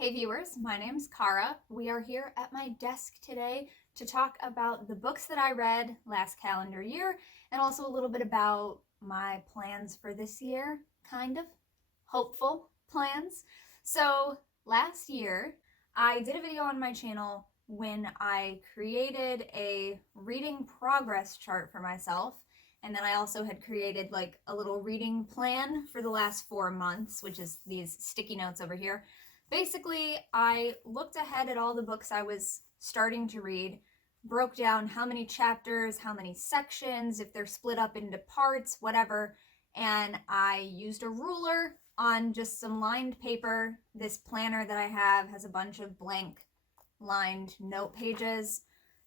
Hey viewers, my name's Cara. We are here at my desk today to talk about the books that I read last calendar year and also a little bit about my plans for this year, kind of hopeful plans. So last year, I did a video on my channel when I created a reading progress chart for myself. And then I also had created like a little reading plan for the last 4 months, which is these sticky notes over here. Basically, I looked ahead at all the books I was starting to read, broke down how many chapters, how many sections, if they're split up into parts, whatever, and I used a ruler on just some lined paper. This planner that I have has a bunch of blank lined note pages.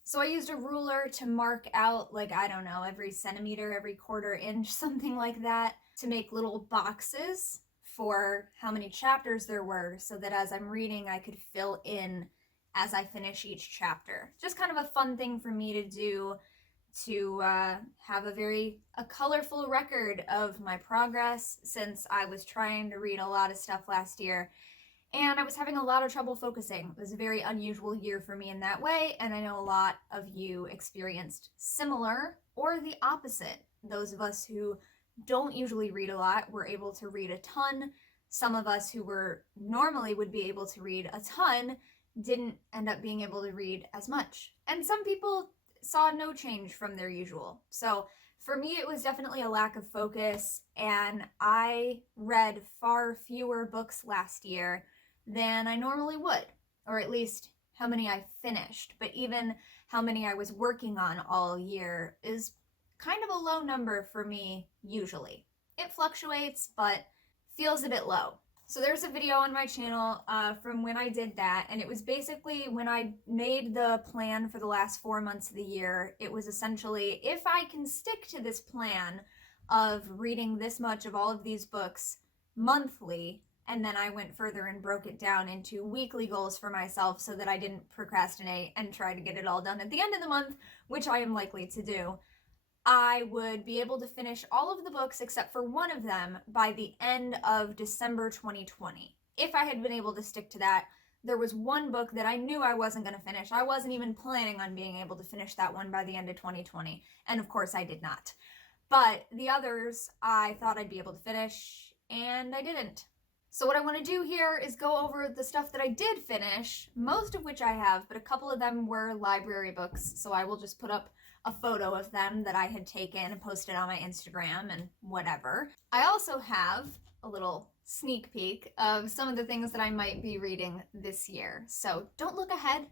So I used a ruler to mark out, like, I don't know, every centimeter, every quarter inch, something like that, to make little boxes for how many chapters there were so that as I'm reading, I could fill in as I finish each chapter. Just kind of a fun thing for me to do to have a colorful record of my progress since I was trying to read a lot of stuff last year and I was having a lot of trouble focusing. It was a very unusual year for me in that way, and I know a lot of you experienced similar or the opposite. Those of us who don't usually read a lot were able to read a ton. Some of us who were normally would be able to read a ton didn't end up being able to read as much. And some people saw no change from their usual. So for me, it was definitely a lack of focus, and I read far fewer books last year than I normally would, or at least how many I finished. But even how many I was working on all year is kind of a low number for me usually. It fluctuates, but feels a bit low. So there's a video on my channel from when I did that, and it was basically when I made the plan for the last 4 months of the year. It was essentially, if I can stick to this plan of reading this much of all of these books monthly, and then I went further and broke it down into weekly goals for myself so that I didn't procrastinate and try to get it all done at the end of the month, which I am likely to do, I would be able to finish all of the books except for one of them by the end of December 2020. If I had been able to stick to that, there was one book that I knew I wasn't going to finish. I wasn't even planning on being able to finish that one by the end of 2020. And of course I did not. But the others I thought I'd be able to finish, and I didn't. So what I want to do here is go over the stuff that I did finish, most of which I have, but a couple of them were library books, so I will just put up a photo of them that I had taken and posted on my Instagram and whatever. I also have a little sneak peek of some of the things that I might be reading this year. So don't look ahead.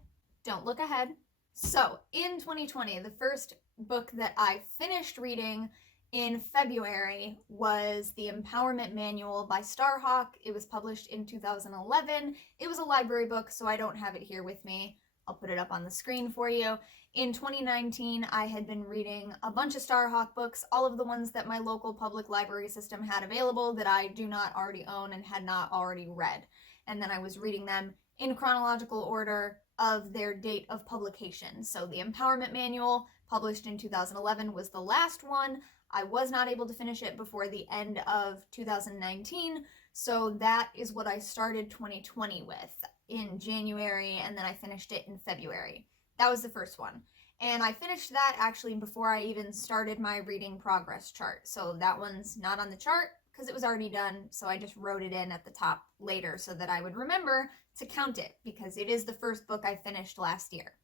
Don't look ahead. So in 2020, the first book that I finished reading in February was The Empowerment Manual by Starhawk. It was published in 2011. It was a library book, so I don't have it here with me. I'll put it up on the screen for you. In 2019, I had been reading a bunch of Starhawk books, all of the ones that my local public library system had available that I do not already own and had not already read. And then I was reading them in chronological order of their date of publication. So The Empowerment Manual, published in 2011, was the last one. I was not able to finish it before the end of 2019, so that is what I started 2020 with in January, and then I finished it in February. That was the first one. And I finished that actually before I even started my reading progress chart. So that one's not on the chart because it was already done, so I just wrote it in at the top later so that I would remember to count it, because it is the first book I finished last year.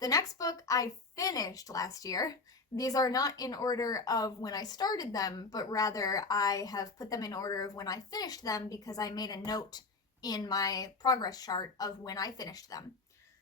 The next book I finished last year, these are not in order of when I started them, but rather I have put them in order of when I finished them because I made a note in my progress chart of when I finished them.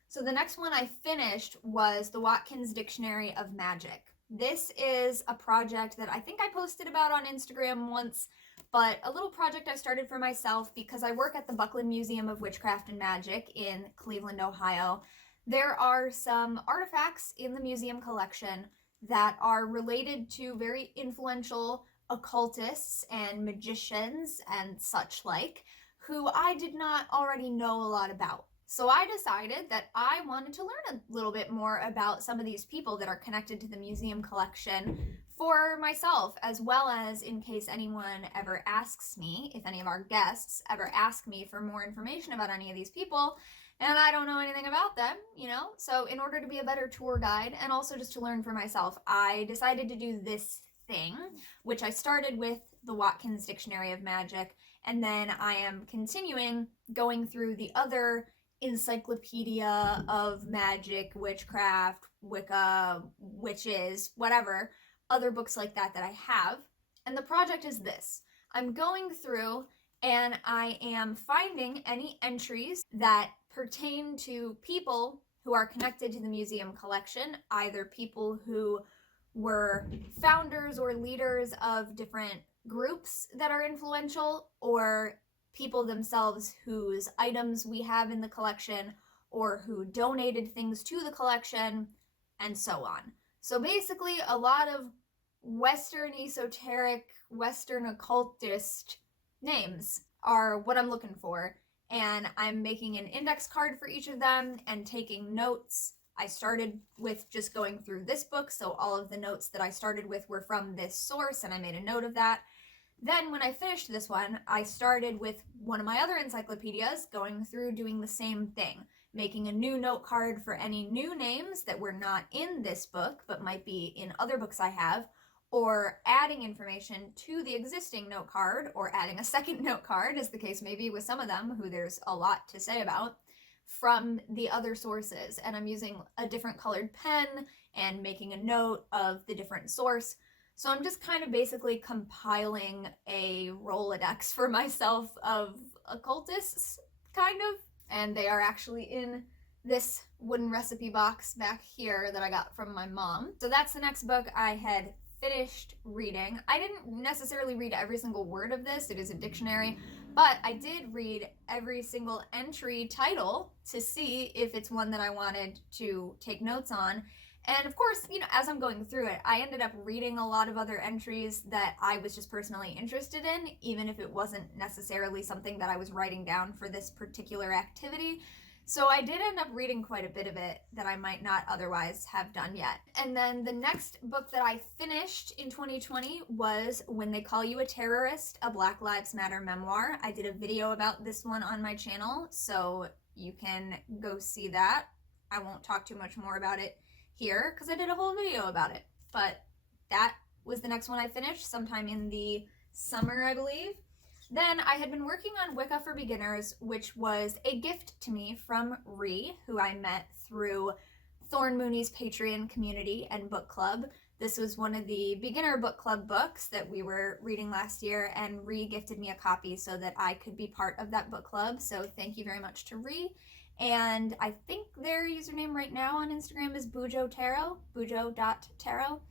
So the next one I finished was the Watkins Dictionary of Magic. This is a project that I think I posted about on Instagram once, but a little project I started for myself because I work at the Buckland Museum of Witchcraft and Magic in Cleveland, Ohio. There are some artifacts in the museum collection that are related to very influential occultists and magicians and such like, who I did not already know a lot about. So I decided that I wanted to learn a little bit more about some of these people that are connected to the museum collection for myself, as well as in case anyone ever asks me, if any of our guests ever ask me for more information about any of these people, and I don't know anything about them, you know? So in order to be a better tour guide and also just to learn for myself, I decided to do this thing, which I started with the Watkins Dictionary of Magic, and then I am continuing going through the other encyclopedia of magic, witchcraft, Wicca, witches, whatever, other books like that I have. And the project is this. I'm going through and I am finding any entries that pertain to people who are connected to the museum collection, either people who were founders or leaders of different groups that are influential, or people themselves whose items we have in the collection, or who donated things to the collection, and so on. So basically, a lot of Western esoteric, Western occultist names are what I'm looking for, and I'm making an index card for each of them and taking notes. I started with just going through this book, so all of the notes that I started with were from this source, and I made a note of that. Then when I finished this one, I started with one of my other encyclopedias, going through doing the same thing, making a new note card for any new names that were not in this book, but might be in other books I have, or adding information to the existing note card, or adding a second note card, as the case may be with some of them, who there's a lot to say about, from the other sources. And I'm using a different colored pen and making a note of the different source. So I'm just kind of basically compiling a Rolodex for myself of occultists, kind of. And they are actually in this wooden recipe box back here that I got from my mom. So that's the next book I had finished reading. I didn't necessarily read every single word of this. It is a dictionary. But I did read every single entry title to see if it's one that I wanted to take notes on. And of course, you know, as I'm going through it, I ended up reading a lot of other entries that I was just personally interested in, even if it wasn't necessarily something that I was writing down for this particular activity. So I did end up reading quite a bit of it that I might not otherwise have done yet. And then the next book that I finished in 2020 was When They Call You a Terrorist, a Black Lives Matter memoir. I did a video about this one on my channel, so you can go see that. I won't talk too much more about it here because I did a whole video about it. But that was the next one I finished sometime in the summer, I believe. Then I had been working on Wicca for Beginners, which was a gift to me from Ree, who I met through Thorn Mooney's Patreon community and book club. This was one of the beginner book club books that we were reading last year, and Ree gifted me a copy so that I could be part of that book club. So thank you very much to Ree. And I think their username right now on Instagram is bujo.tarot.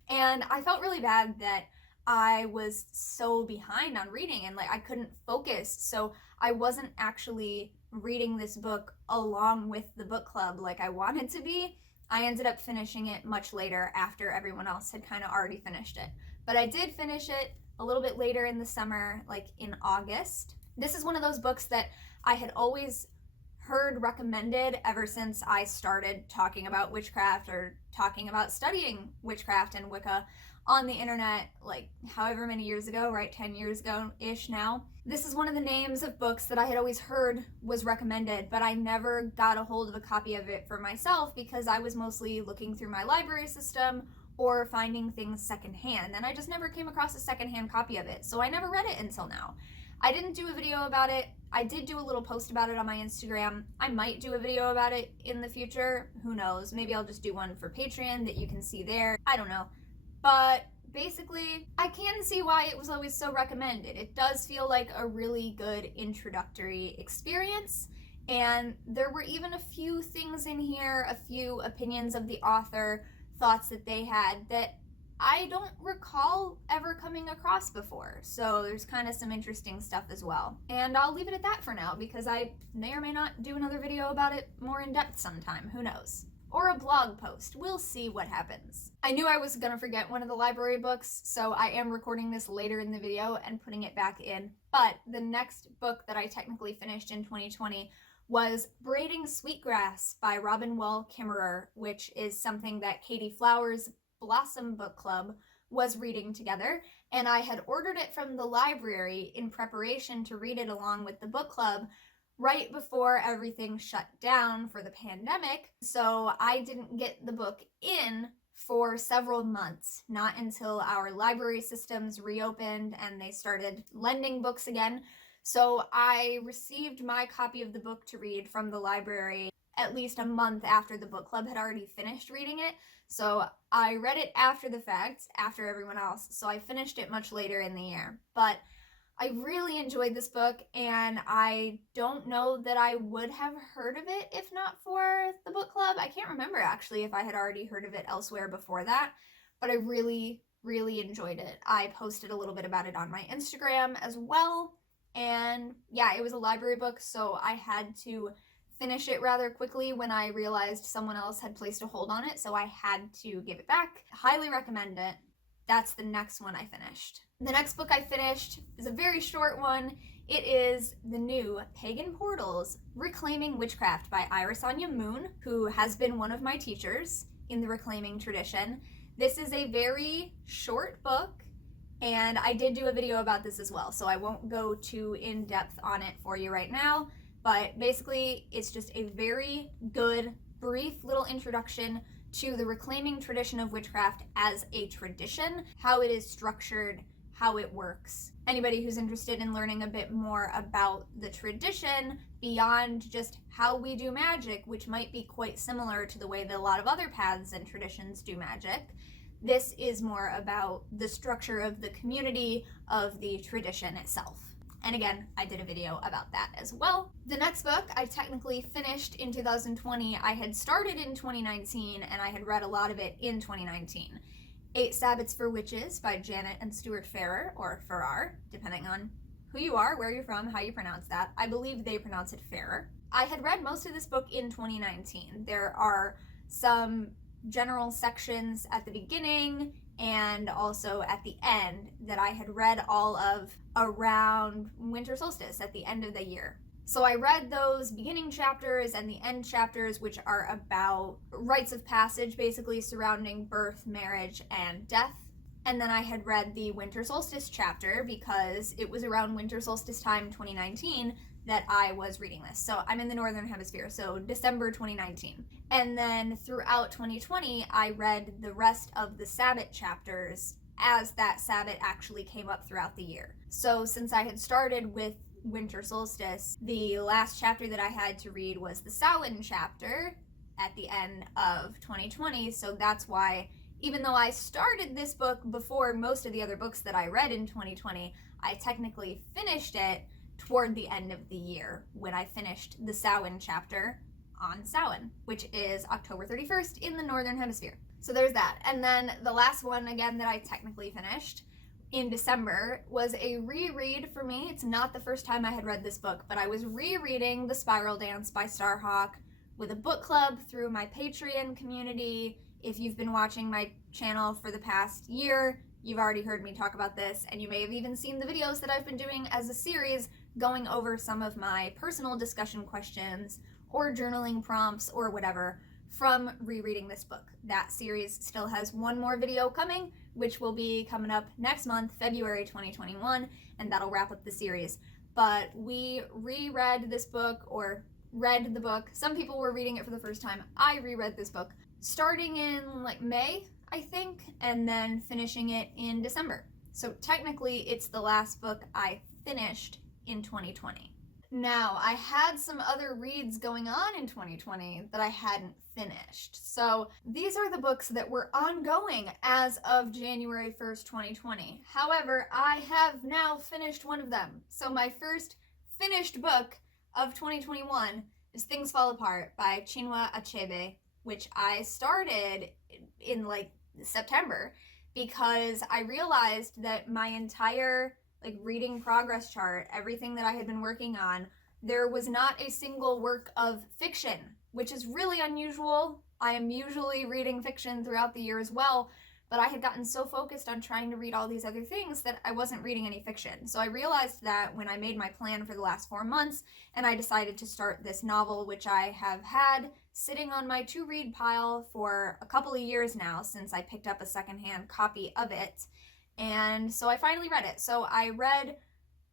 And I felt really bad that I was so behind on reading and like I couldn't focus. So I wasn't actually reading this book along with the book club like I wanted to be. I ended up finishing it much later after everyone else had kind of already finished it. But I did finish it a little bit later in the summer, like in August. This is one of those books that I had always heard recommended ever since I started talking about witchcraft or talking about studying witchcraft and Wicca on the internet, like however many years ago, right? 10 years ago-ish now. This is one of the names of books that I had always heard was recommended, but I never got a hold of a copy of it for myself because I was mostly looking through my library system or finding things secondhand, and I just never came across a secondhand copy of it, so I never read it until now. I didn't do a video about it. I did do a little post about it on my Instagram. I might do a video about it in the future. Who knows? Maybe I'll just do one for Patreon that you can see there. I don't know. But basically, I can see why it was always so recommended. It does feel like a really good introductory experience. And there were even a few things in here, a few opinions of the author, thoughts that they had that I don't recall ever coming across before. So there's kind of some interesting stuff as well. And I'll leave it at that for now because I may or may not do another video about it more in depth sometime. Who knows? Or a blog post. We'll see what happens. I knew I was gonna forget one of the library books, so I am recording this later in the video and putting it back in. But the next book that I technically finished in 2020 was Braiding Sweetgrass by Robin Wall Kimmerer, which is something that Katie Flowers' Blossom Book Club was reading together, and I had ordered it from the library in preparation to read it along with the book club right before everything shut down for the pandemic. So I didn't get the book in for several months, not until our library systems reopened and they started lending books again. So I received my copy of the book to read from the library at least a month after the book club had already finished reading it. So I read it after the fact, after everyone else, so I finished it much later in the year. But I really enjoyed this book, and I don't know that I would have heard of it if not for the book club. I can't remember actually if I had already heard of it elsewhere before that, but I really, really enjoyed it. I posted a little bit about it on my Instagram as well, and yeah, it was a library book, so I had to finish it rather quickly when I realized someone else had placed a hold on it, so I had to give it back. Highly recommend it. That's the next one I finished. The next book I finished is a very short one. It is the new Pagan Portals, Reclaiming Witchcraft by Iris Anya Moon, who has been one of my teachers in the reclaiming tradition. This is a very short book, and I did do a video about this as well, so I won't go too in depth on it for you right now. But basically, it's just a very good, brief little introduction to the reclaiming tradition of witchcraft as a tradition, how it is structured, how it works. Anybody who's interested in learning a bit more about the tradition beyond just how we do magic, which might be quite similar to the way that a lot of other paths and traditions do magic, this is more about the structure of the community, of the tradition itself. And again, I did a video about that as well. The next book I technically finished in 2020. I had started in 2019 and I had read a lot of it in 2019. 8 Sabbats for Witches by Janet and Stuart Farrar, or Farrar, depending on who you are, where you're from, how you pronounce that. I believe they pronounce it Farrar. I had read most of this book in 2019. There are some general sections at the beginning and also at the end that I had read all of around winter solstice at the end of the year. So I read those beginning chapters and the end chapters, which are about rites of passage, basically surrounding birth, marriage, and death. And then I had read the winter solstice chapter because it was around winter solstice time 2019 that I was reading this. So I'm in the Northern Hemisphere, so December 2019. And then throughout 2020, I read the rest of the Sabbat chapters as that Sabbat actually came up throughout the year. So since I had started with winter solstice, the last chapter that I had to read was the Samhain chapter at the end of 2020. So that's why, even though I started this book before most of the other books that I read in 2020, I technically finished it toward the end of the year when I finished the Samhain chapter on Samhain, which is October 31st in the Northern Hemisphere. So there's that. And then the last one, again, that I technically finished in December was a reread for me. It's not the first time I had read this book, but I was rereading The Spiral Dance by Starhawk with a book club through my Patreon community. If you've been watching my channel for the past year, you've already heard me talk about this, and you may have even seen the videos that I've been doing as a series going over some of my personal discussion questions or journaling prompts or whatever from rereading this book. That series still has one more video coming, which will be coming up next month, February 2021, and that'll wrap up the series. But we reread this book, or read the book. Some people were reading it for the first time. I reread this book starting in like May, I think, and then finishing it in December. So technically it's the last book I finished in 2020. Now, I had some other reads going on in 2020 that I hadn't finished. So these are the books that were ongoing as of January 1st, 2020. However, I have now finished one of them. So my first finished book of 2021 is Things Fall Apart by Chinua Achebe, which I started in like September because I realized that my entire reading progress chart, everything that I had been working on, there was not a single work of fiction, which is really unusual. I am usually reading fiction throughout the year as well, but I had gotten so focused on trying to read all these other things that I wasn't reading any fiction. So I realized that when I made my plan for the last 4 months and I decided to start this novel, which I have had sitting on my to-read pile for a couple of years now since I picked up a secondhand copy of it. And so I finally read it. So I read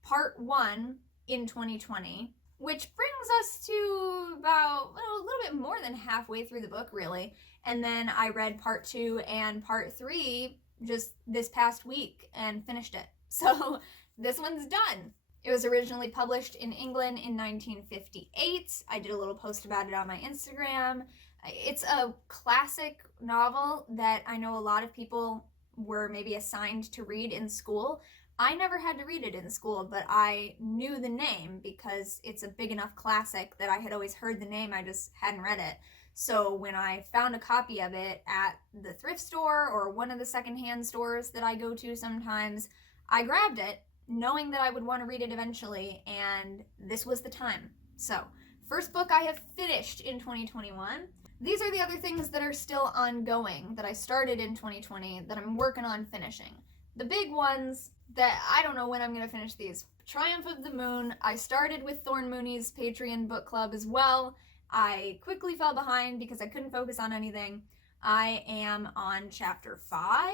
part 1 in 2020, which brings us to about a little bit more than halfway through the book, really. And then I read part 2 and part 3 just this past week and finished it. So this one's done. It was originally published in England in 1958. I did a little post about it on my Instagram. It's a classic novel that I know a lot of people were maybe assigned to read in school. I never had to read it in school, but I knew the name because it's a big enough classic that I had always heard the name, I just hadn't read it. So when I found a copy of it at the thrift store or one of the secondhand stores that I go to sometimes, I grabbed it knowing that I would want to read it eventually, and this was the time. So, first book I have finished in 2021. These are the other things that are still ongoing that I started in 2020 that I'm working on finishing. The big ones that I don't know when I'm going to finish these. Triumph of the Moon. I started with Thorn Mooney's Patreon book club as well. I quickly fell behind because I couldn't focus on anything. I am on chapter 5.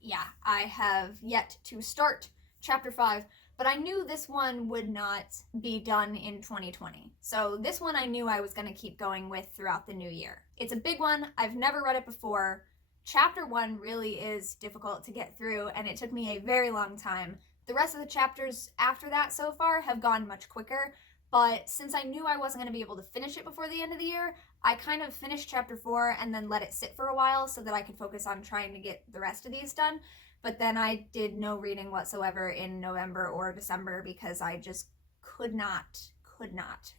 Yeah, I have yet to start chapter 5, but I knew this one would not be done in 2020. So this one I knew I was going to keep going with throughout the new year. It's a big one. I've never read it before. Chapter 1 really is difficult to get through, and it took me a very long time. The rest of the chapters after that so far have gone much quicker, but since I knew I wasn't going to be able to finish it before the end of the year, I kind of finished chapter 4 and then let it sit for a while so that I could focus on trying to get the rest of these done. But then I did no reading whatsoever in November or December because I just could not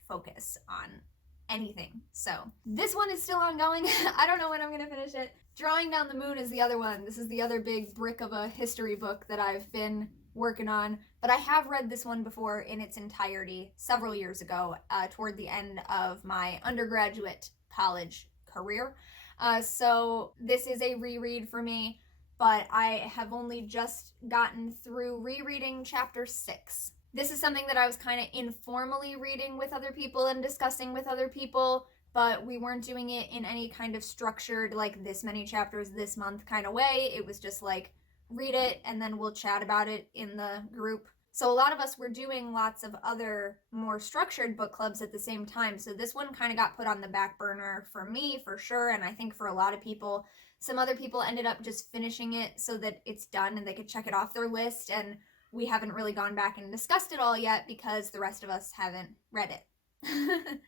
focus on anything. So this one is still ongoing. I don't know when I'm going to finish it. Drawing Down the Moon is the other one. This is the other big brick of a history book that I've been working on, but I have read this one before in its entirety several years ago, toward the end of my undergraduate college career. So this is a reread for me, but I have only just gotten through rereading chapter 6. This is something that I was kind of informally reading with other people and discussing with other people, but we weren't doing it in any kind of structured, like this many chapters this month kind of way. It was just like, read it and then we'll chat about it in the group. So a lot of us were doing lots of other more structured book clubs at the same time. So this one kind of got put on the back burner for me, for sure, and I think for a lot of people. Some other people ended up just finishing it so that it's done and they could check it off their list, and we haven't really gone back and discussed it all yet because the rest of us haven't read it.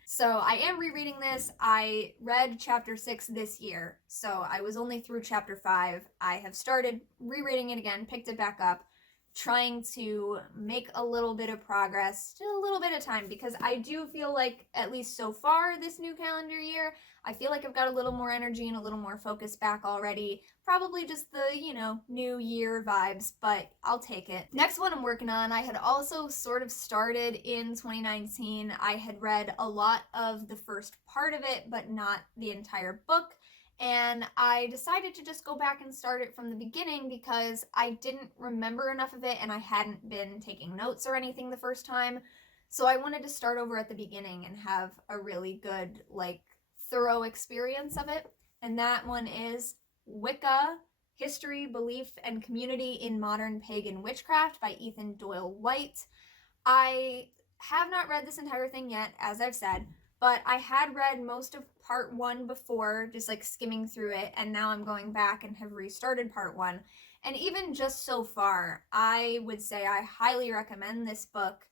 So I am rereading this. I read chapter 6 this year, so I was only through chapter 5. I have started rereading it again, picked it back up, trying to make a little bit of progress, still a little bit of time, because I do feel like, at least so far this new calendar year, I feel like I've got a little more energy and a little more focus back already. Probably just the, new year vibes, but I'll take it. Next one I'm working on, I had also sort of started in 2019. I had read a lot of the first part of it, but not the entire book. And I decided to just go back and start it from the beginning because I didn't remember enough of it and I hadn't been taking notes or anything the first time. So I wanted to start over at the beginning and have a really good, thorough experience of it. And that one is Wicca, History, Belief, and Community in Modern Pagan Witchcraft by Ethan Doyle White. I have not read this entire thing yet, as I've said, but I had read most of part 1 before, just skimming through it, and now I'm going back and have restarted part 1. And even just so far, I would say I highly recommend this book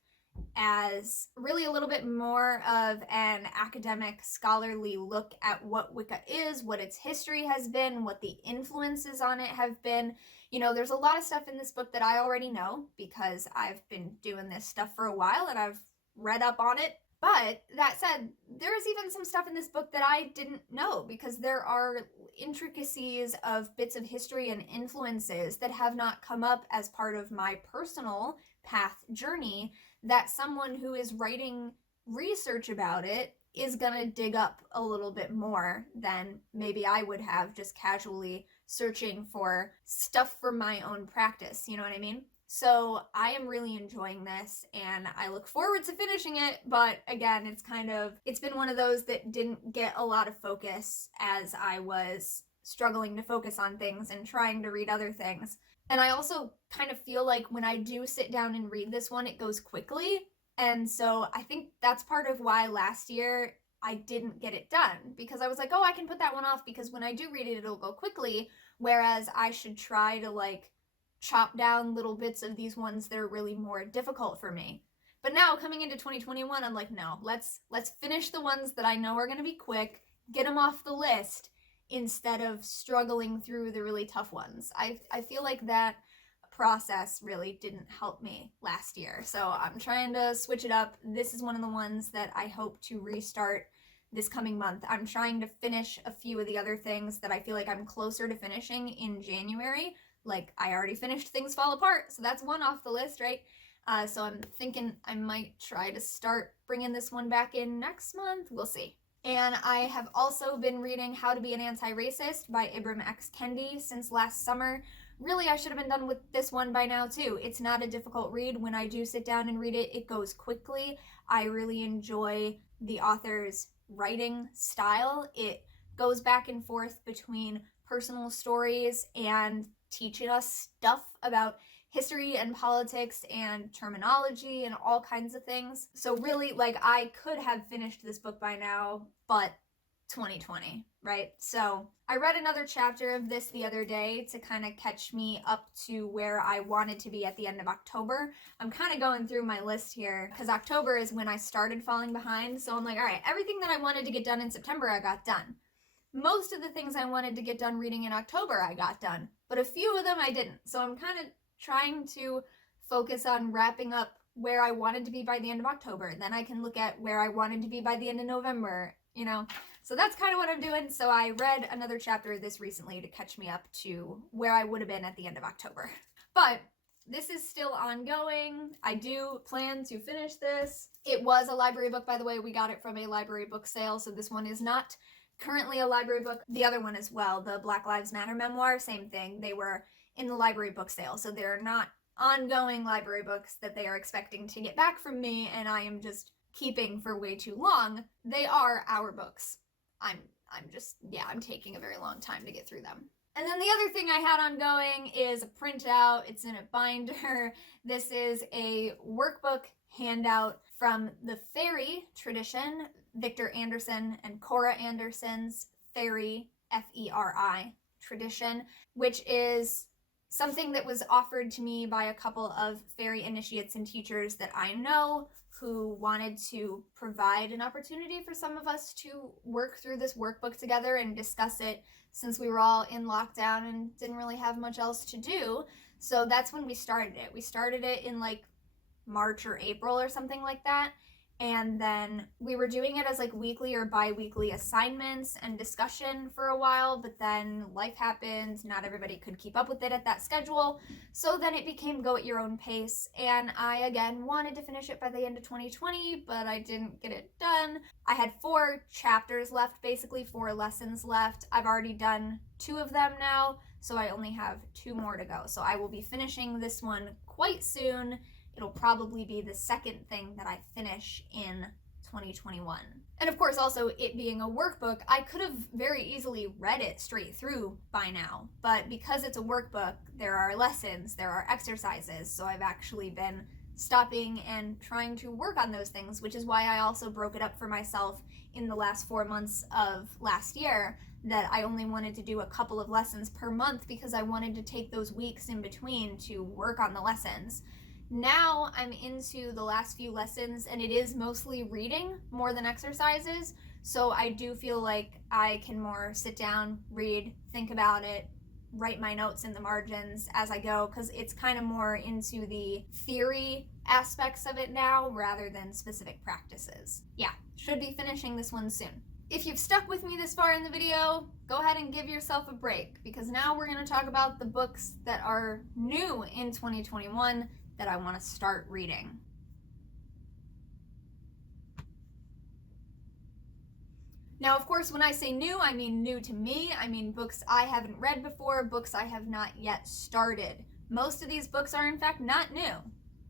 as really a little bit more of an academic, scholarly look at what Wicca is, what its history has been, what the influences on it have been. There's a lot of stuff in this book that I already know because I've been doing this stuff for a while and I've read up on it. But that said, there is even some stuff in this book that I didn't know because there are intricacies of bits of history and influences that have not come up as part of my personal path journey that someone who is writing research about it is gonna dig up a little bit more than maybe I would have just casually searching for stuff for my own practice, you know what I mean? So I am really enjoying this and I look forward to finishing it, but again, it's been one of those that didn't get a lot of focus as I was struggling to focus on things and trying to read other things. And I also kind of feel like when I do sit down and read this one, it goes quickly. And so I think that's part of why last year I didn't get it done, because I was like, oh, I can put that one off because when I do read it, it'll go quickly. Whereas I should try to like chop down little bits of these ones that are really more difficult for me. But now coming into 2021, I'm like, no, let's finish the ones that I know are going to be quick, get them off the list instead of struggling through the really tough ones. I feel like that process really didn't help me last year. So I'm trying to switch it up. This is one of the ones that I hope to restart this coming month. I'm trying to finish a few of the other things that I feel like I'm closer to finishing in January. Like I already finished Things Fall Apart, so that's one off the list, right? So I'm thinking I might try to start bringing this one back in next month. We'll see. And I have also been reading How to Be an Anti-Racist by Ibram X. Kendi since last summer. Really, I should have been done with this one by now too. It's not a difficult read. When I do sit down and read it, it goes quickly. I really enjoy the author's writing style. It goes back and forth between personal stories and teaching us stuff about history and politics and terminology and all kinds of things. So really, like, I could have finished this book by now, but 2020, right? So I read another chapter of this the other day to kind of catch me up to where I wanted to be at the end of October. I'm kind of going through my list here because October is when I started falling behind. So I'm like, all right, everything that I wanted to get done in September, I got done. Most of the things I wanted to get done reading in October, I got done, but a few of them I didn't. So I'm kind of trying to focus on wrapping up where I wanted to be by the end of October. Then I can look at where I wanted to be by the end of November, you know? So that's kind of what I'm doing. So I read another chapter of this recently to catch me up to where I would have been at the end of October. But this is still ongoing. I do plan to finish this. It was a library book, by the way. We got it from a library book sale, so this one is not currently a library book. The other one as well, the Black Lives Matter memoir, same thing. They were in the library book sale, so they're not ongoing library books that they are expecting to get back from me and I am just keeping for way too long. They are our books. I'm taking a very long time to get through them. And then the other thing I had ongoing is a printout. It's in a binder. This is a workbook handout from the fairy tradition, Victor Anderson and Cora Anderson's fairy, F-E-R-I, tradition, which is something that was offered to me by a couple of fairy initiates and teachers that I know who wanted to provide an opportunity for some of us to work through this workbook together and discuss it since we were all in lockdown and didn't really have much else to do. So that's when we started it. We started it in like March or April or something like that. And then we were doing it as like weekly or bi-weekly assignments and discussion for a while, but then life happened. Not everybody could keep up with it at that schedule. So then it became go at your own pace. And I, again, wanted to finish it by the end of 2020, but I didn't get it done. I had 4 chapters left, basically 4 lessons left. I've already done 2 of them now, so I only have 2 more to go. So I will be finishing this one quite soon. It'll probably be the second thing that I finish in 2021. And of course, also it being a workbook, I could have very easily read it straight through by now. But because it's a workbook, there are lessons, there are exercises. So I've actually been stopping and trying to work on those things, which is why I also broke it up for myself in the last 4 months of last year, that I only wanted to do a couple of lessons per month because I wanted to take those weeks in between to work on the lessons. Now I'm into the last few lessons and it is mostly reading more than exercises. So I do feel like I can more sit down, read, think about it, write my notes in the margins as I go, because it's kind of more into the theory aspects of it now rather than specific practices. Yeah, should be finishing this one soon. If you've stuck with me this far in the video, go ahead and give yourself a break, because now we're going to talk about the books that are new in 2021 that I want to start reading. Now, of course, when I say new, I mean new to me. I mean books I haven't read before, books I have not yet started. Most of these books are, in fact, not new.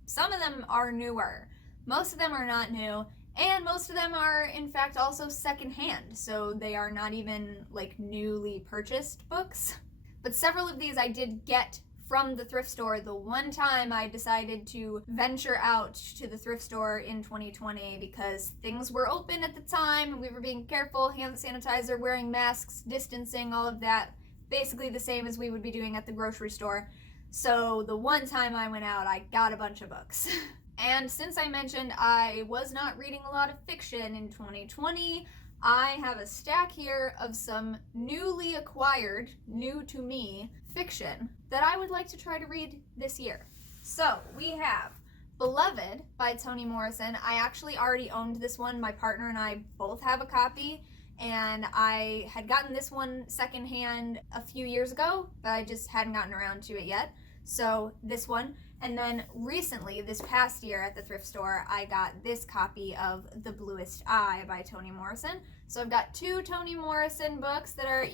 Some of them are newer. Most of them are not new. And most of them are, in fact, also secondhand. So they are not even like newly purchased books. But several of these I did get from the thrift store the one time I decided to venture out to the thrift store in 2020 because things were open at the time and we were being careful, hand sanitizer, wearing masks, distancing, all of that, basically the same as we would be doing at the grocery store. So the one time I went out, I got a bunch of books. And since I mentioned I was not reading a lot of fiction in 2020, I have a stack here of some newly acquired, new to me, fiction that I would like to try to read this year. So we have Beloved by Toni Morrison. I actually already owned this one. My partner and I both have a copy, and I had gotten this one secondhand a few years ago, but I just hadn't gotten around to it yet. So this one. And then recently, this past year at the thrift store, I got this copy of The Bluest Eye by Toni Morrison. So I've got two Toni Morrison books that are,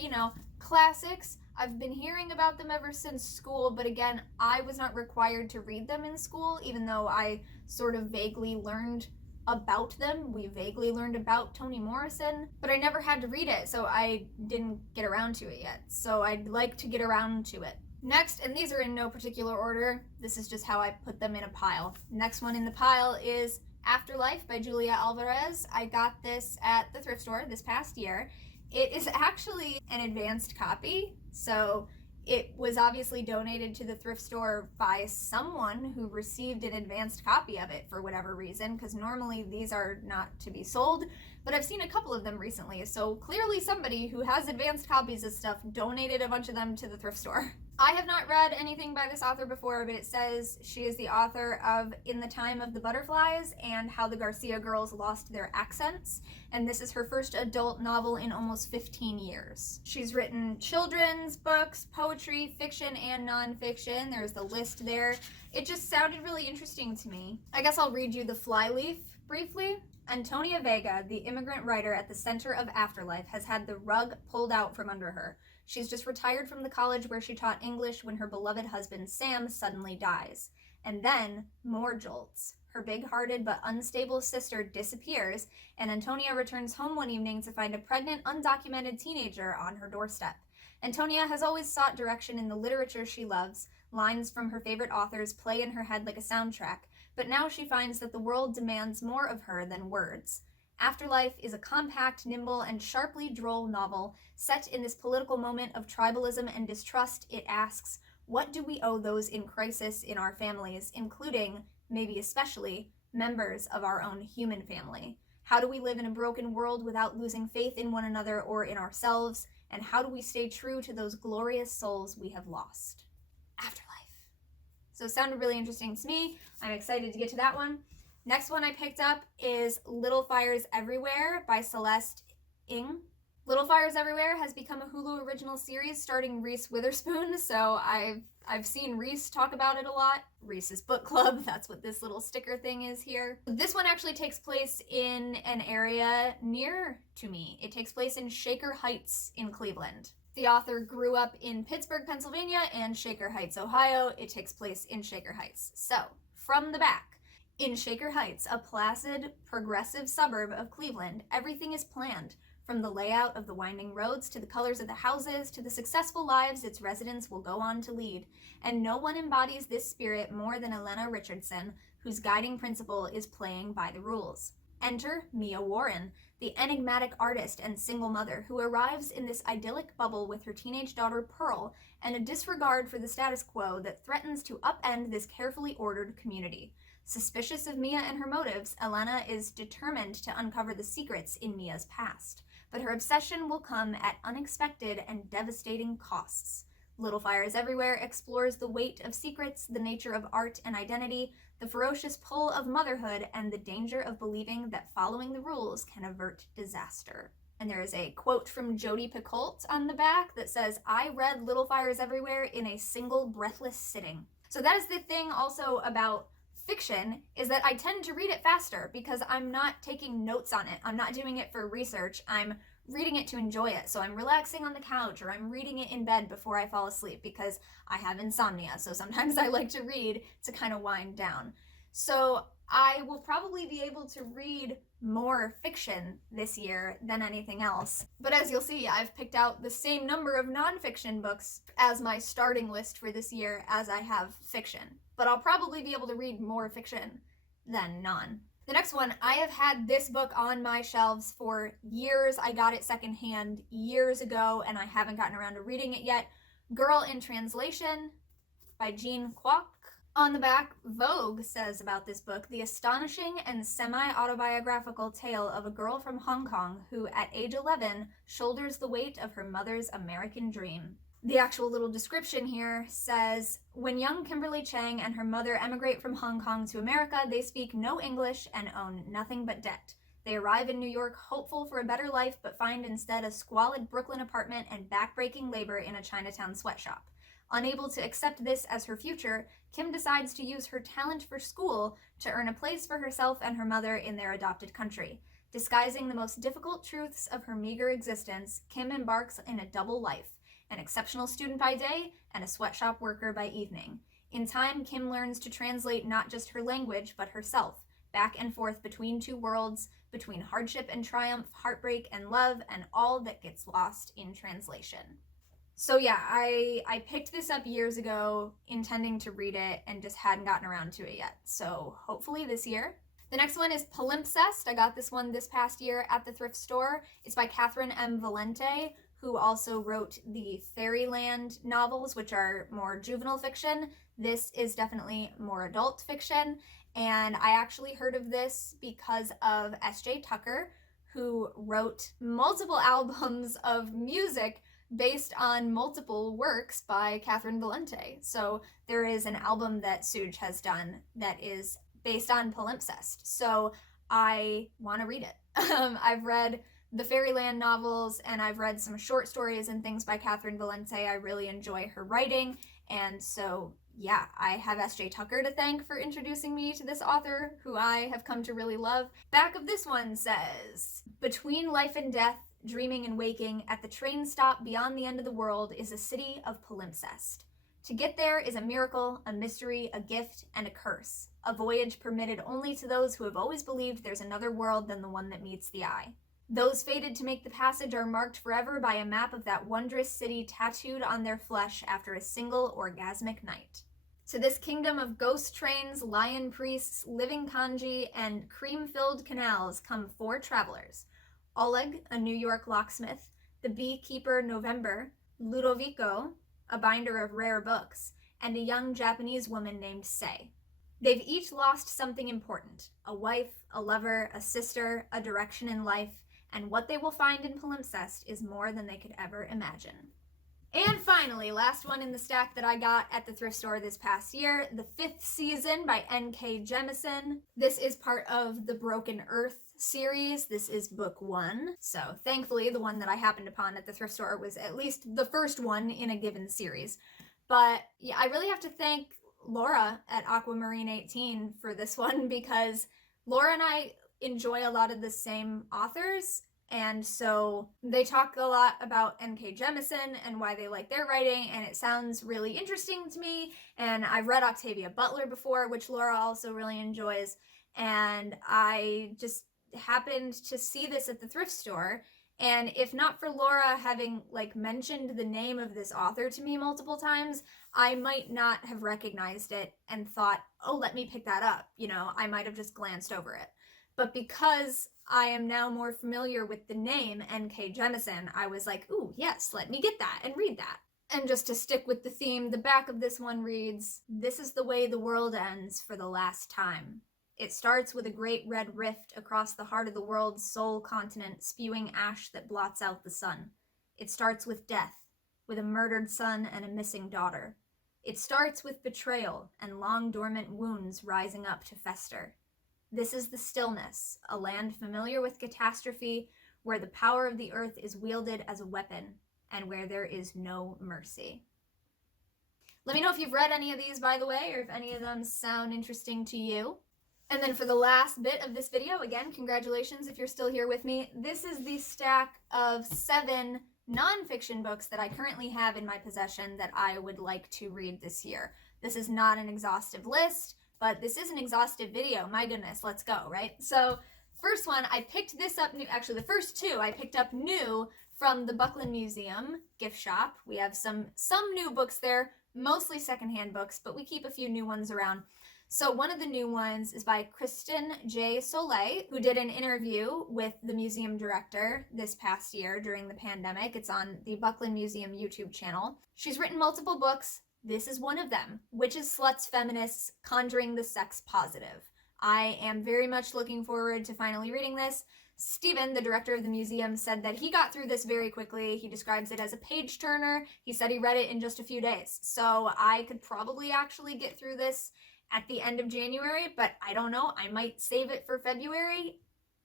classics. I've been hearing about them ever since school, but again, I was not required to read them in school, even though I sort of vaguely learned about them. We vaguely learned about Toni Morrison, but I never had to read it, so I didn't get around to it yet. So I'd like to get around to it. Next, and these are in no particular order, this is just how I put them in a pile. Next one in the pile is Afterlife by Julia Alvarez. I got this at the thrift store this past year. It is actually an advanced copy, so it was obviously donated to the thrift store by someone who received an advanced copy of it for whatever reason, because normally these are not to be sold, but I've seen a couple of them recently, so clearly somebody who has advanced copies of stuff donated a bunch of them to the thrift store. I have not read anything by this author before, but it says she is the author of In the Time of the Butterflies and How the Garcia Girls Lost Their Accents, and this is her first adult novel in almost 15 years. She's written children's books, poetry, fiction, and nonfiction. There's the list there. It just sounded really interesting to me. I guess I'll read you the flyleaf briefly. Antonia Vega, the immigrant writer at the center of Afterlife, has had the rug pulled out from under her. She's just retired from the college where she taught English when her beloved husband Sam suddenly dies. And then, more jolts. Her big-hearted but unstable sister disappears, and Antonia returns home one evening to find a pregnant, undocumented teenager on her doorstep. Antonia has always sought direction in the literature she loves. Lines from her favorite authors play in her head like a soundtrack, but now she finds that the world demands more of her than words. Afterlife is a compact, nimble, and sharply droll novel set in this political moment of tribalism and distrust. It asks, what do we owe those in crisis in our families, including, maybe especially, members of our own human family? How do we live in a broken world without losing faith in one another or in ourselves? And how do we stay true to those glorious souls we have lost? Afterlife. So it sounded really interesting to me. I'm excited to get to that one. Next one I picked up is Little Fires Everywhere by Celeste Ng. Little Fires Everywhere has become a Hulu original series starring Reese Witherspoon, so I've seen Reese talk about it a lot. Reese's Book Club, that's what this little sticker thing is here. This one actually takes place in an area near to me. It takes place in Shaker Heights in Cleveland. The author grew up in Pittsburgh, Pennsylvania, and Shaker Heights, Ohio. It takes place in Shaker Heights. So, from the back. In Shaker Heights, a placid, progressive suburb of Cleveland, everything is planned, from the layout of the winding roads to the colors of the houses to the successful lives its residents will go on to lead. And no one embodies this spirit more than Elena Richardson, whose guiding principle is playing by the rules. Enter Mia Warren, the enigmatic artist and single mother who arrives in this idyllic bubble with her teenage daughter Pearl and a disregard for the status quo that threatens to upend this carefully ordered community. Suspicious of Mia and her motives, Elena is determined to uncover the secrets in Mia's past, but her obsession will come at unexpected and devastating costs. Little Fires Everywhere explores the weight of secrets, the nature of art and identity, the ferocious pull of motherhood, and the danger of believing that following the rules can avert disaster. And there is a quote from Jodi Picoult on the back that says, "I read Little Fires Everywhere in a single breathless sitting." So that is the thing also about fiction is that I tend to read it faster because I'm not taking notes on it. I'm not doing it for research. I'm reading it to enjoy it. So I'm relaxing on the couch or I'm reading it in bed before I fall asleep because I have insomnia. So sometimes I like to read to kind of wind down. So I will probably be able to read more fiction this year than anything else. But as you'll see, I've picked out the same number of nonfiction books as my starting list for this year as I have fiction. But I'll probably be able to read more fiction than non. The next one, I have had this book on my shelves for years. I got it secondhand years ago and I haven't gotten around to reading it yet. Girl in Translation by Jean Kwok. On the back, Vogue says about this book, the astonishing and semi-autobiographical tale of a girl from Hong Kong who, at age 11, shoulders the weight of her mother's American dream. The actual little description here says, when young Kimberly Chang and her mother emigrate from Hong Kong to America, they speak no English and own nothing but debt. They arrive in New York hopeful for a better life, but find instead a squalid Brooklyn apartment and backbreaking labor in a Chinatown sweatshop. Unable to accept this as her future, Kim decides to use her talent for school to earn a place for herself and her mother in their adopted country. Disguising the most difficult truths of her meager existence, Kim embarks in a double life, an exceptional student by day and a sweatshop worker by evening. In time, Kim learns to translate not just her language, but herself, back and forth between two worlds, between hardship and triumph, heartbreak and love, and all that gets lost in translation. So yeah, I picked this up years ago intending to read it and just hadn't gotten around to it yet. So hopefully this year. The next one is Palimpsest. I got this one this past year at the thrift store. It's by Catherine M. Valente, who also wrote the Fairyland novels, which are more juvenile fiction. This is definitely more adult fiction. And I actually heard of this because of S.J. Tucker, who wrote multiple albums of music based on multiple works by Catherine Valente. So there is an album that Suge has done that is based on Palimpsest. So I want to read it. I've read the Fairyland novels and I've read some short stories and things by Catherine Valente. I really enjoy her writing. And so yeah, I have S.J. Tucker to thank for introducing me to this author who I have come to really love. Back of this one says, between life and death, dreaming and waking, at the train stop beyond the end of the world is a city of Palimpsest. To get there is a miracle, a mystery, a gift, and a curse. A voyage permitted only to those who have always believed there's another world than the one that meets the eye. Those fated to make the passage are marked forever by a map of that wondrous city tattooed on their flesh after a single orgasmic night. To this kingdom of ghost trains, lion priests, living kanji, and cream-filled canals come 4 travelers. Oleg, a New York locksmith, the beekeeper November, Ludovico, a binder of rare books, and a young Japanese woman named Sei. They've each lost something important, a wife, a lover, a sister, a direction in life, and what they will find in Palimpsest is more than they could ever imagine. And finally, last one in the stack that I got at the thrift store this past year, The 5th Season by N.K. Jemisin. This is part of the Broken Earth series. This is book 1. So thankfully, the one that I happened upon at the thrift store was at least the first one in a given series. But yeah, I really have to thank Laura at Aquamarine 18 for this one because Laura and I enjoy a lot of the same authors. And so they talk a lot about N.K. Jemisin and why they like their writing, and it sounds really interesting to me. And I've read Octavia Butler before, which Laura also really enjoys. And I just happened to see this at the thrift store. And if not for Laura having mentioned the name of this author to me multiple times, I might not have recognized it and thought, oh, let me pick that up. I might have just glanced over it. But because I am now more familiar with the name N.K. Jemisin, I was like, ooh, yes, let me get that and read that. And just to stick with the theme, the back of this one reads, "This is the way the world ends for the last time. It starts with a great red rift across the heart of the world's sole continent, spewing ash that blots out the sun. It starts with death, with a murdered son and a missing daughter. It starts with betrayal and long dormant wounds rising up to fester. This is the stillness, a land familiar with catastrophe, where the power of the earth is wielded as a weapon, and where there is no mercy." Let me know if you've read any of these, by the way, or if any of them sound interesting to you. And then for the last bit of this video, again, congratulations if you're still here with me. This is the stack of 7 nonfiction books that I currently have in my possession that I would like to read this year. This is not an exhaustive list, but this is an exhaustive video. My goodness, let's go, right? So first one, I picked this up new. Actually, the first 2 I picked up new from the Buckland Museum gift shop. We have some new books there, mostly secondhand books, but we keep a few new ones around. So one of the new ones is by Kristen J. Soleil, who did an interview with the museum director this past year during the pandemic. It's on the Buckland Museum YouTube channel. She's written multiple books. This is one of them, Witches, Sluts, Feminists, Conjuring the Sex Positive. I am very much looking forward to finally reading this. Stephen, the director of the museum, said that he got through this very quickly. He describes it as a page turner. He said he read it in just a few days. So I could probably actually get through this at the end of January, but I don't know. I might save it for February.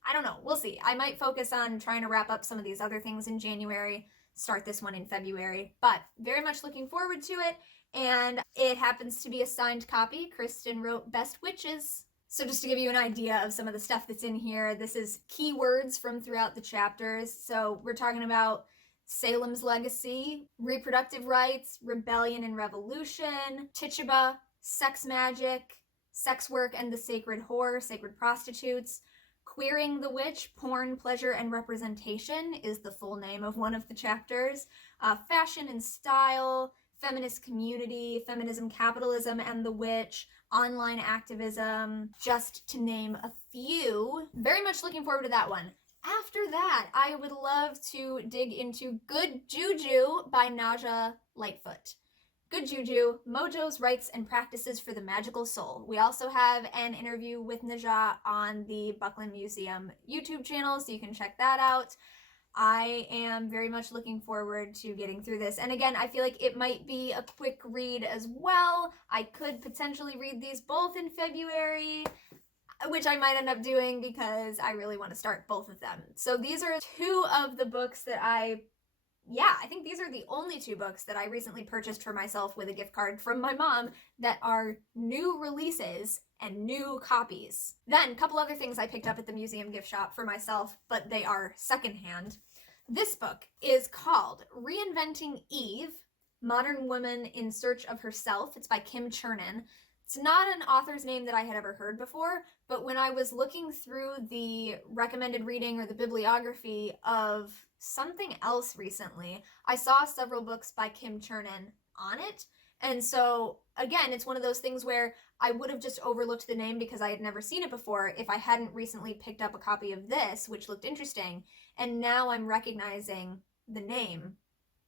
I don't know. We'll see. I might focus on trying to wrap up some of these other things in January, start this one in February, but very much looking forward to it. And it happens to be a signed copy. Kristen wrote Best Witches. So just to give you an idea of some of the stuff that's in here, this is keywords from throughout the chapters. So we're talking about Salem's legacy, reproductive rights, rebellion and revolution, Tituba, sex magic, sex work and the sacred whore, sacred prostitutes, queering the witch, porn, pleasure, and representation is the full name of one of the chapters, fashion and style, feminist community, feminism, capitalism, and the witch, online activism, just to name a few. Very much looking forward to that one. After that, I would love to dig into Good Juju by Naja Lightfoot. Good Juju, Mojo's Rites and Practices for the Magical Soul. We also have an interview with Naja on the Buckland Museum YouTube channel, so you can check that out. I am very much looking forward to getting through this. And again, I feel like it might be a quick read as well. I could potentially read these both in February, which I might end up doing because I really want to start both of them. So these are 2 of the books that I think these are the only 2 books that I recently purchased for myself with a gift card from my mom that are new releases and new copies. Then a couple other things I picked up at the museum gift shop for myself, but they are secondhand. This book is called Reinventing Eve, Modern Woman in Search of Herself. It's by Kim Chernin. It's not an author's name that I had ever heard before, but when I was looking through the recommended reading or the bibliography of something else recently, I saw several books by Kim Chernin on it. And so, again, it's one of those things where I would have just overlooked the name because I had never seen it before if I hadn't recently picked up a copy of this, which looked interesting. And now I'm recognizing the name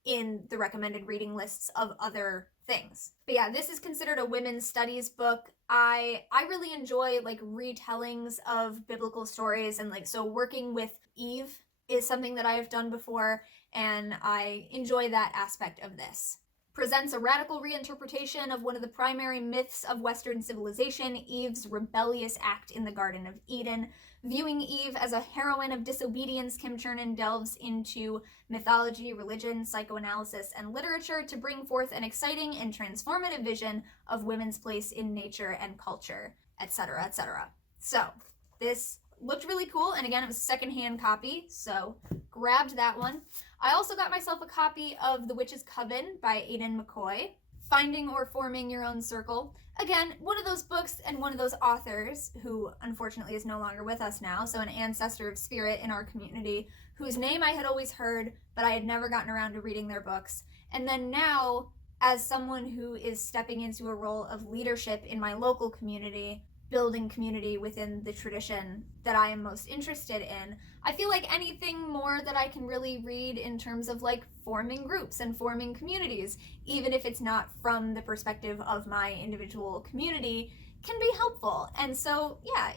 in the recommended reading lists of other things. But yeah, this is considered a women's studies book. I really enjoy like retellings of biblical stories, and like so working with Eve is something that I have done before, and I enjoy that aspect of this. Presents a radical reinterpretation of one of the primary myths of Western civilization, Eve's rebellious act in the Garden of Eden. Viewing Eve as a heroine of disobedience, Kim Chernin delves into mythology, religion, psychoanalysis, and literature to bring forth an exciting and transformative vision of women's place in nature and culture, etc., etc. So, this looked really cool, and again, it was a secondhand copy, so grabbed that one. I also got myself a copy of The Witch's Coven by Aidan McCoy, Finding or Forming Your Own Circle. Again, one of those books and one of those authors who unfortunately is no longer with us now, so an ancestor of spirit in our community, whose name I had always heard, but I had never gotten around to reading their books. And then now, as someone who is stepping into a role of leadership in my local community, building community within the tradition that I am most interested in, I feel like anything more that I can really read in terms of like forming groups and forming communities, even if it's not from the perspective of my individual community, can be helpful. And so, yeah,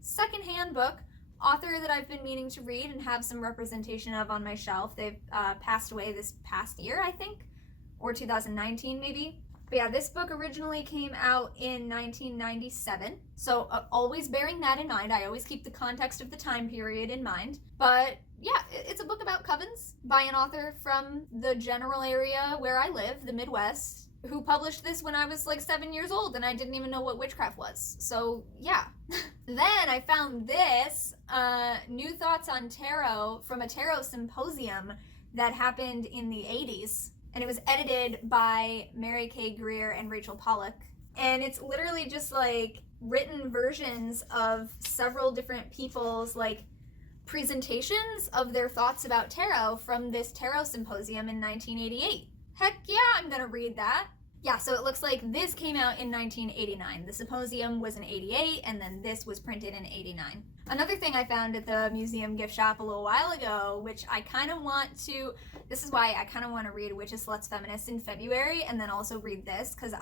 secondhand book, author that I've been meaning to read and have some representation of on my shelf. They've passed away this past year, I think, or 2019 maybe. But yeah, this book originally came out in 1997, so always bearing that in mind. I always keep the context of the time period in mind. But yeah, it's a book about covens by an author from the general area where I live, the Midwest, who published this when I was like 7 years old and I didn't even know what witchcraft was. So yeah. Then I found this New Thoughts on Tarot from a tarot symposium that happened in the 80s. And it was edited by Mary Kay Greer and Rachel Pollack. And it's literally just like written versions of several different people's like presentations of their thoughts about tarot from this tarot symposium in 1988. Heck yeah, I'm gonna read that. Yeah, so it looks like this came out in 1989. The symposium was in 88, and then this was printed in 89. Another thing I found at the museum gift shop a little while ago, which I kind of want to, this is why I kind of want to read Witches, Sluts, Feminists in February, and then also read this, because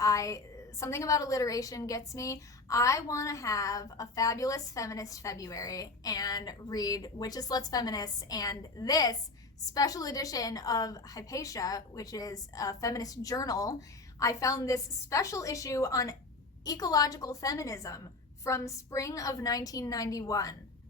something about alliteration gets me. I want to have a fabulous feminist February and read Witches, Sluts, Feminists, and this special edition of Hypatia, which is a feminist journal. I found this special issue on ecological feminism from spring of 1991.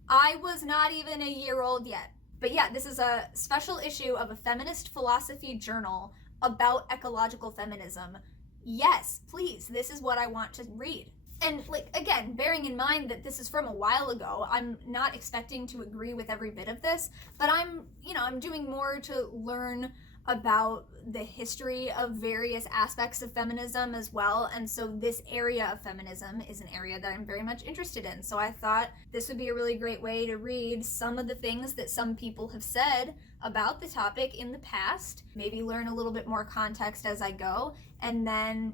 I was not even a year old yet. But yeah, this is a special issue of a feminist philosophy journal about ecological feminism. Yes, please, this is what I want to read. And like, again, bearing in mind that this is from a while ago, I'm not expecting to agree with every bit of this, but I'm doing more to learn about the history of various aspects of feminism as well. And so this area of feminism is an area that I'm very much interested in. So I thought this would be a really great way to read some of the things that some people have said about the topic in the past, maybe learn a little bit more context as I go, and then,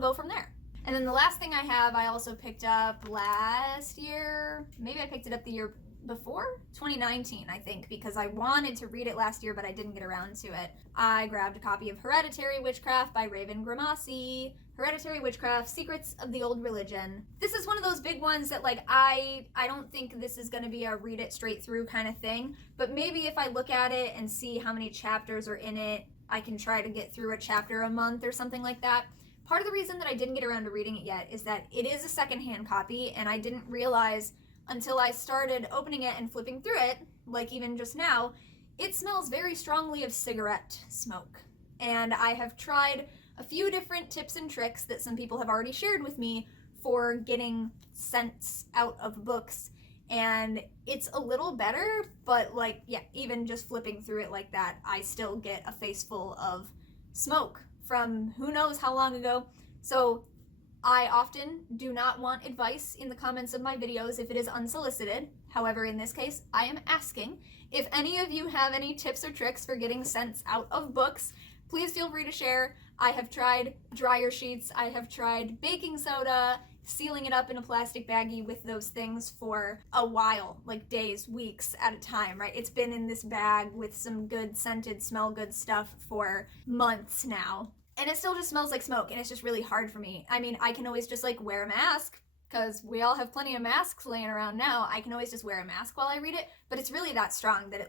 go from there. And then the last thing I also picked up last year. Maybe I picked it up the year before, 2019, I think, because I wanted to read it last year, but I didn't get around to it. I grabbed a copy of Hereditary Witchcraft by Raven Grimassi. Hereditary Witchcraft, Secrets of the Old Religion. This is one of those big ones that like I don't think this is going to be a read it straight through kind of thing, but maybe if I look at it and see how many chapters are in it, I can try to get through a chapter a month or something like that. Part of the reason that I didn't get around to reading it yet is that it is a secondhand copy, and I didn't realize until I started opening it and flipping through it, like even just now, it smells very strongly of cigarette smoke. And I have tried a few different tips and tricks that some people have already shared with me for getting scents out of books, and it's a little better, but like, yeah, even just flipping through it like that, I still get a face full of smoke from who knows how long ago. So I often do not want advice in the comments of my videos if it is unsolicited. However, in this case, I am asking if any of you have any tips or tricks for getting scents out of books. Please feel free to share. I have tried dryer sheets, I have tried baking soda, sealing it up in a plastic baggie with those things for a while, like days, weeks at a time, right? It's been in this bag with some good scented, smell good stuff for months now. And it still just smells like smoke, and it's just really hard for me. I mean, I can always just like wear a mask, because we all have plenty of masks laying around now. I can always just wear a mask while I read it, but it's really that strong that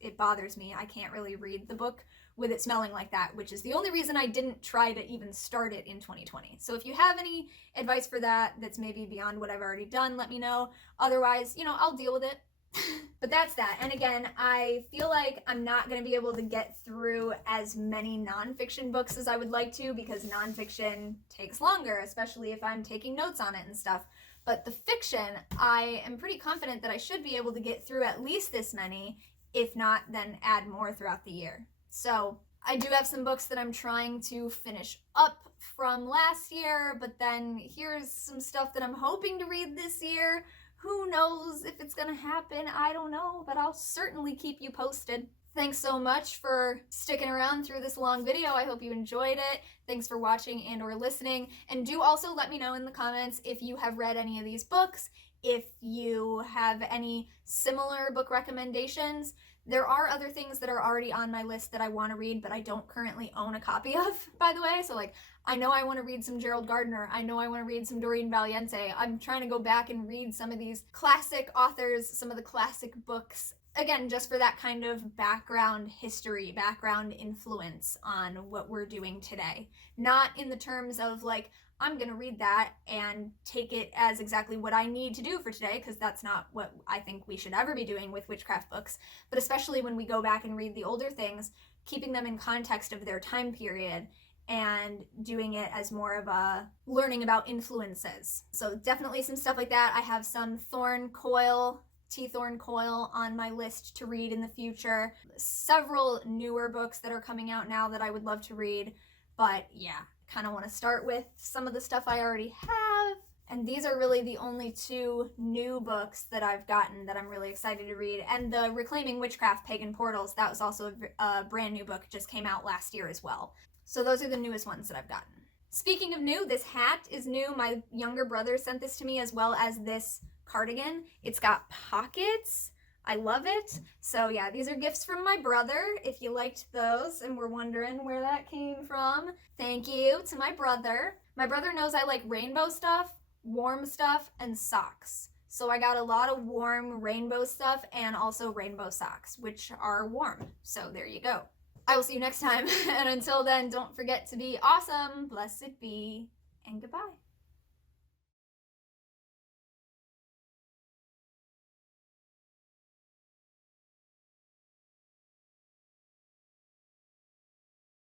it bothers me. I can't really read the book with it smelling like that, which is the only reason I didn't try to even start it in 2020. So if you have any advice for that that's maybe beyond what I've already done, let me know. Otherwise, I'll deal with it. But that's that. And again, I feel like I'm not going to be able to get through as many nonfiction books as I would like to, because nonfiction takes longer, especially if I'm taking notes on it and stuff. But the fiction, I am pretty confident that I should be able to get through at least this many, if not, then add more throughout the year. So I do have some books that I'm trying to finish up from last year, but then here's some stuff that I'm hoping to read this year. Who knows if it's gonna happen? I don't know, but I'll certainly keep you posted. Thanks so much for sticking around through this long video. I hope you enjoyed it. Thanks for watching and or listening. And do also let me know in the comments if you have read any of these books, if you have any similar book recommendations. There are other things that are already on my list that I want to read, but I don't currently own a copy of, by the way. So like, I know I want to read some Gerald Gardner. I know I want to read some Doreen Valiente. I'm trying to go back and read some of these classic authors, some of the classic books. Again, just for that kind of background history, background influence on what we're doing today. Not in the terms of like, I'm going to read that and take it as exactly what I need to do for today, because that's not what I think we should ever be doing with witchcraft books. But especially when we go back and read the older things, keeping them in context of their time period and doing it as more of a learning about influences. So definitely some stuff like that. I have some T. Thorne Coyle on my list to read in the future. Several newer books that are coming out now that I would love to read. But yeah, kind of want to start with some of the stuff I already have. And these are really the only two new books that I've gotten that I'm really excited to read. And the Reclaiming Witchcraft Pagan Portals, that was also a brand new book, just came out last year as well. So those are the newest ones that I've gotten. Speaking of new, this hat is new. My younger brother sent this to me, as well as this cardigan. It's got pockets. I love it. So yeah, these are gifts from my brother. If you liked those and were wondering where that came from, thank you to my brother. My brother knows I like rainbow stuff, warm stuff, and socks. So I got a lot of warm rainbow stuff and also rainbow socks, which are warm. So there you go. I will see you next time. And until then, don't forget to be awesome, blessed be, and goodbye.